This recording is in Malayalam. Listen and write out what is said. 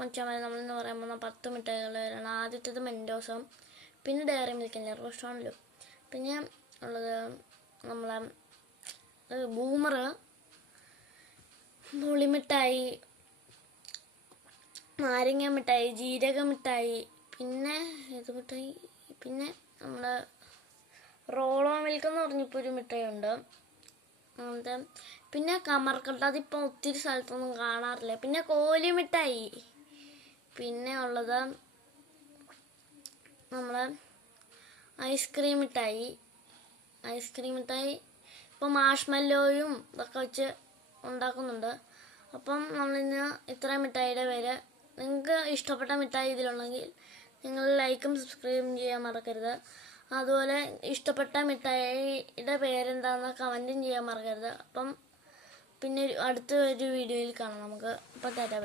മച്ചാമാർ നമ്മളെന്ന് പറയുമ്പോൾ 10 മിഠായികളാണ്. ആദ്യത്തേത് മെൻഡോസം, പിന്നെ ഡയറി മിൽക്കിൻ്റെ റോസ്റ്റാണല്ലോ. പിന്നെ ഉള്ളത് നമ്മളെ ബൂമർ, പുളിമിഠായി, നാരങ്ങ മിഠായി, ജീരക മിഠായി, പിന്നെ ഏത് മിഠായി, പിന്നെ നമ്മുടെ റോളോ മിൽക്ക് എന്ന് പറഞ്ഞപ്പോൾ ഒരു മിഠായി ഉണ്ട്. അങ്ങനത്തെ പിന്നെ കമർക്കട്ട, അതിപ്പോൾ ഒത്തിരി സ്ഥലത്തൊന്നും കാണാറില്ല. പിന്നെ കോലി മിഠായി, പിന്നെ ഉള്ളത് നമ്മളെ ഐസ്ക്രീം മിഠായി ഇപ്പോൾ മാഷ്മല്ലോയും ഇതൊക്കെ വെച്ച് ഉണ്ടാക്കുന്നുണ്ട്. അപ്പം നമ്മളിന്ന് ഇത്രയും മിഠായിയുടെ പേര്. നിങ്ങൾക്ക് ഇഷ്ടപ്പെട്ട മിഠായി ഇതിലുണ്ടെങ്കിൽ നിങ്ങൾ ലൈക്കും സബ്സ്ക്രൈബും ചെയ്യാൻ മറക്കരുത്. അതുപോലെ ഇഷ്ടപ്പെട്ട മിഠായിയുടെ പേരെന്താണെന്ന് കമൻറ്റും ചെയ്യാൻ മറക്കരുത്. അപ്പം പിന്നെ അടുത്ത ഒരു വീഡിയോയിൽ കാണാം നമുക്ക്. അപ്പം ടാറ്റാ.